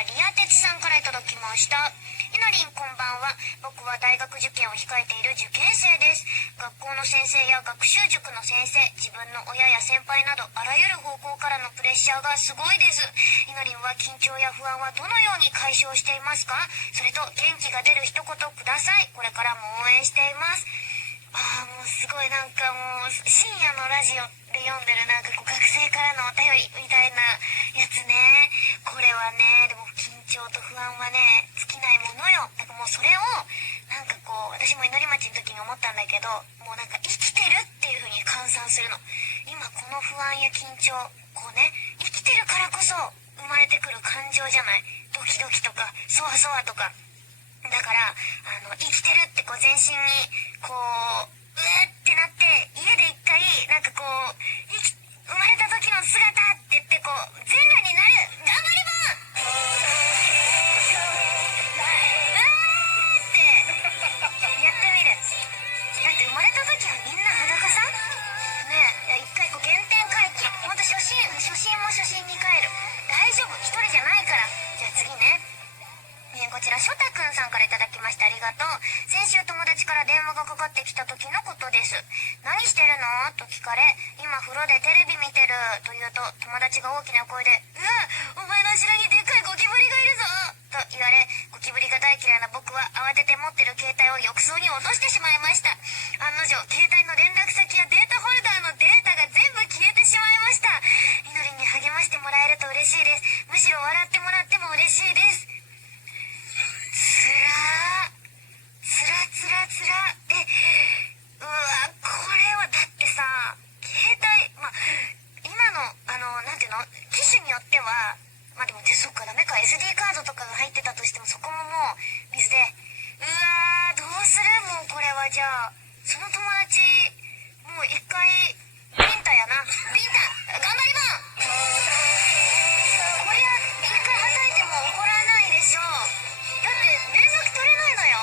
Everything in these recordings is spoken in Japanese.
リアテツさんからいただきました。ひなりんこんばんは。僕は大学受験を控えている受験生です。学校の先生や学習塾の先生、自分の親や先輩などあらゆる方向からのプレッシャーがすごいです。ひなりんは緊張や不安はどのように解消していますか？それと元気が出る一言ください。これからも応援しています。もうすごいなんかもう深夜のラジオで読んでるなんかこう学生からのお便りみたいなやつね。これはね、でも緊張と不安はね尽きないものよ。なんかもうそれをなんかこう私も祈り町の時に思ったんだけど、もうなんか生きてるっていう風に換算するの。今この不安や緊張、こうね生きてるからこそ生まれてくる感情じゃない。ドキドキとかそわそわとか。だから生きてるってこう全身にこうってなって家で一回なんかこう生まれた時の姿って言ってこう全裸になる。頑張りますってやってみる。だって生まれた時はみんな裸さねえ、一回こう原点回帰。ほんと初心も初心に帰る。大丈夫、一人じゃないから。じゃあ次ね。こちらショタくんさんからいただきました。ありがとう。先週友達から電話がかかってきた時のことです。何してるのと聞かれ、今風呂でテレビ見てると言うと、友達が大きな声で、お前の後ろにでっかいゴキブリがいるぞと言われ、ゴキブリが大嫌いな僕は慌てて持ってる携帯を浴槽に落としてしまいました。案の定携帯の連絡先やデータホルダーのデータが全部消えてしまいました。みのりんに励ましてもらえると嬉しいです。むしろ笑ってもらっても嬉しいです。つらこれはだってさ、携帯今のなんていうの機種によってはでもそっかダメか。 SD カードとかが入ってたとしてもそこももう水でどうする。もうこれはじゃあその友達もう一回ビンタやな。ビンタ頑張りまこりゃ一回はたいても怒らないでしょ。だって連絡取れないのよ。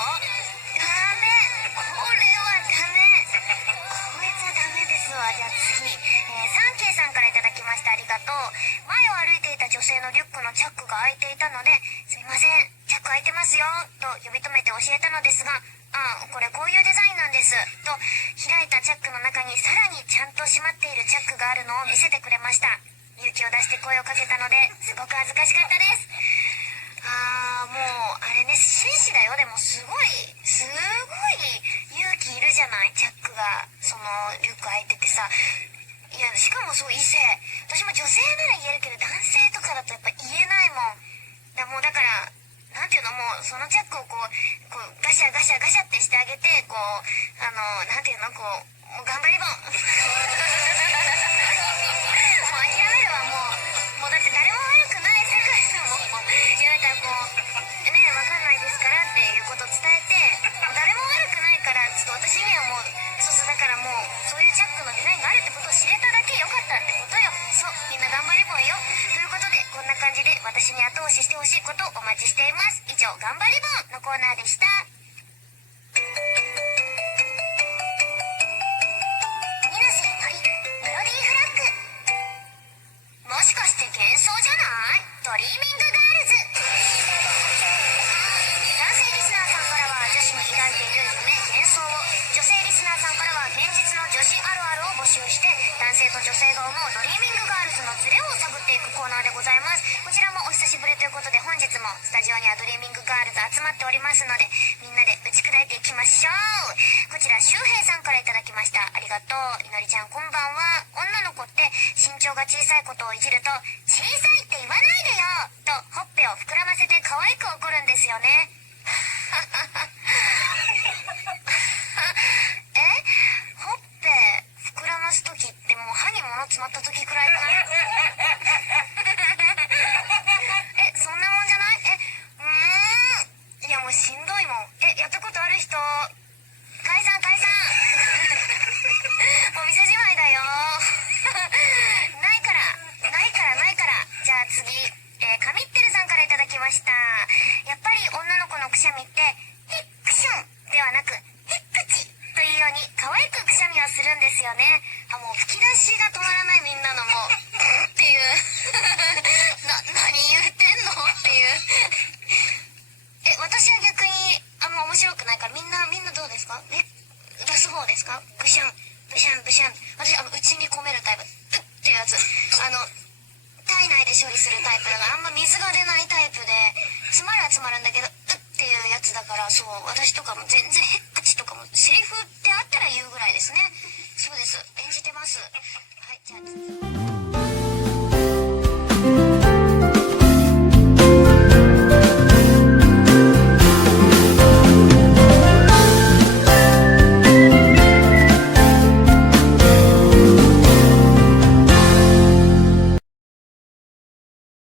ダメ、これはダメ。こいつはダメですわ。じゃあ次、サンキーさんからいただきました。ありがとう。前を歩いていた女性のリュックのチャックが開いていたので、すみませんチャック開いてますよと呼び止めて教えたのですが、これこういうデザインなんですと開いたチャックの中にさらにちゃんと閉まっているチャックがあるのを見せてくれました。勇気を出して声をかけたのですごく恥ずかしかったです。もうあれね、紳士だよ。でもすごい勇気いるじゃない。チャックがそのリュック開いててさ。いやしかもそう異性、私も女性なら言えるけど男性とかだとやっぱ言えないもん。だからなんていうの、もうそのチャックをこうガシャガシャガシャってしてあげて、こうなんていうの、こうもう頑張りもんもう諦めるわ。もうだって誰も悪くない世界だもん。いやだからこうね、わかんないですからっていうことを伝えて、誰も悪くないからちょっと私にはもうそうだからもうそういうチャックのデザインがあるってことを知れただけよかったってことよ。そう、みんな頑張りもんよ。ということでこんな感じで私に後押ししてほしいことをお待ちしています。以上、頑張りもんのコーナーでした。みなしのりメロディーフラッグ。もしかして幻想じゃない？ドリーミングガールズ。男性リスナーさんからは女子に抱いている夢幻想を、女性リスナーさんからは現実の女子あるあるを募集して、男性と女性が思うドリーミングガールズのズレを探っていくコーナーでございます。こちらもお久しぶりということで、本日もスタジオにはドリーミングガールズ集まっておりますので、みんなで打ち砕いていきましょう。こちら周平さんからいただきました。ありがとう。いのりちゃんこんばんは。女の子って身長が小さいことをいじると、小さいって言わないでよとほっぺを膨らませて可愛く怒るんですよね。ほっぺ膨らます時ってもう歯に物詰まった時くらいかな。そんなもんじゃない？いやもうしんどいもん。やったことある人解散もう店じまいだよ。ないからじゃあ次、神ってるさんからいただきました。やっぱり女の子のくしゃみってヒックションではなくヒックチというように可愛くくしゃみをするんですよね。もう吹き出しが止まらない。みんなのもうっていうで処理するタイプだから、あんま水が出ないタイプで、詰まるは詰まるんだけど、っていうやつだから、そう、私とかも全然へっ口とかもセリフってあったら言うぐらいですね。そうです。演じてます。はい、じゃあ。